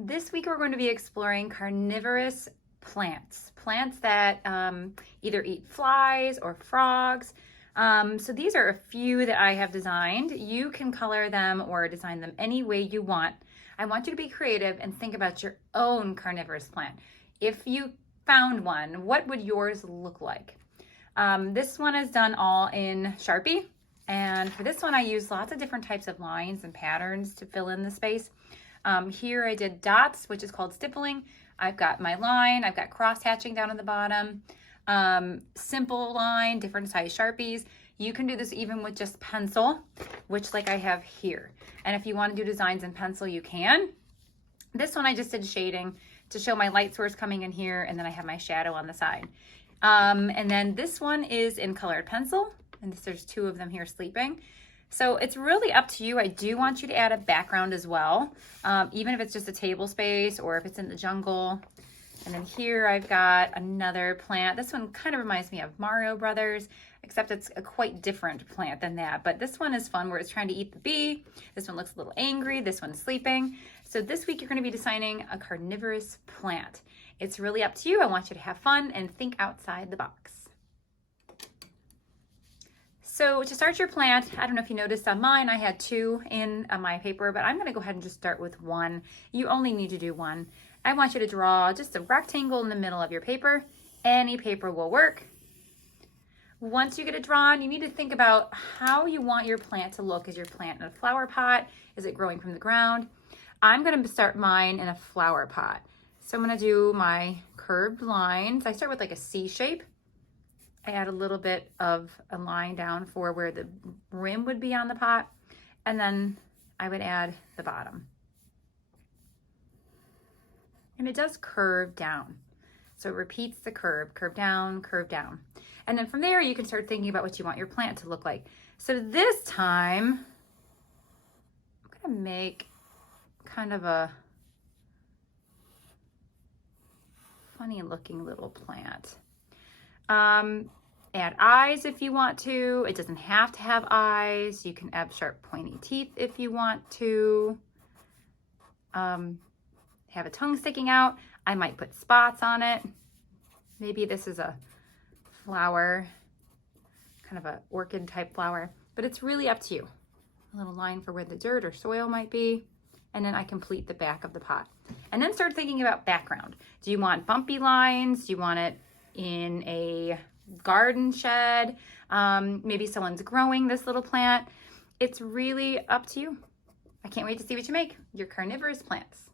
This week we're going to be exploring carnivorous plants, plants that either eat flies or frogs. So these are a few that I have designed. You can color them or design them any way you want. I want you to be creative and think about your own carnivorous plant. If you found one, what would yours look like? This one is done all in Sharpie. And for this one, I used lots of different types of lines and patterns to fill in the space. Here I did dots, which is called stippling. I've got my line, I've got cross hatching down at the bottom, simple line, different size Sharpies. You can do this even with just pencil, which like I have here. And if you want to do designs in pencil, you can. This one I just did shading to show my light source coming in here, and then I have my shadow on the side. And then this one is in colored pencil, and there's two of them here sleeping. So it's really up to you. I do want you to add a background as well, even if it's just a table space or if it's in the jungle. And then here I've got another plant. This one kind of reminds me of Mario Brothers, except it's a quite different plant than that. But this one is fun where it's trying to eat the bee. This one looks a little angry. This one's sleeping. So this week you're going to be designing a carnivorous plant. It's really up to you. I want you to have fun and think outside the box. So to start your plant, I don't know if you noticed on mine, I had two in my paper, but I'm going to go ahead and just start with one. You only need to do one. I want you to draw just a rectangle in the middle of your paper. Any paper will work. Once you get it drawn, you need to think about how you want your plant to look. Is your plant in a flower pot? Is it growing from the ground? I'm going to start mine in a flower pot. So I'm going to do my curved lines. I start with like a C shape. I add a little bit of a line down for where the rim would be on the pot, and then I would add the bottom. And it does curve down. So it repeats the curve down, curve down. And then from there, you can start thinking about what you want your plant to look like. So this time, I'm gonna make kind of a funny looking little plant. Add eyes if you want to. It doesn't have to have eyes. You can add sharp pointy teeth if you want to. Have a tongue sticking out. I might put spots on it. Maybe this is a flower, kind of a orchid type flower, but it's really up to you. A little line for where the dirt or soil might be. And then I complete the back of the pot. And then start thinking about background. Do you want bumpy lines? Do you want it in a garden shed? Maybe someone's growing this little plant. It's really up to you. I can't wait to see what you make. Your carnivorous plants.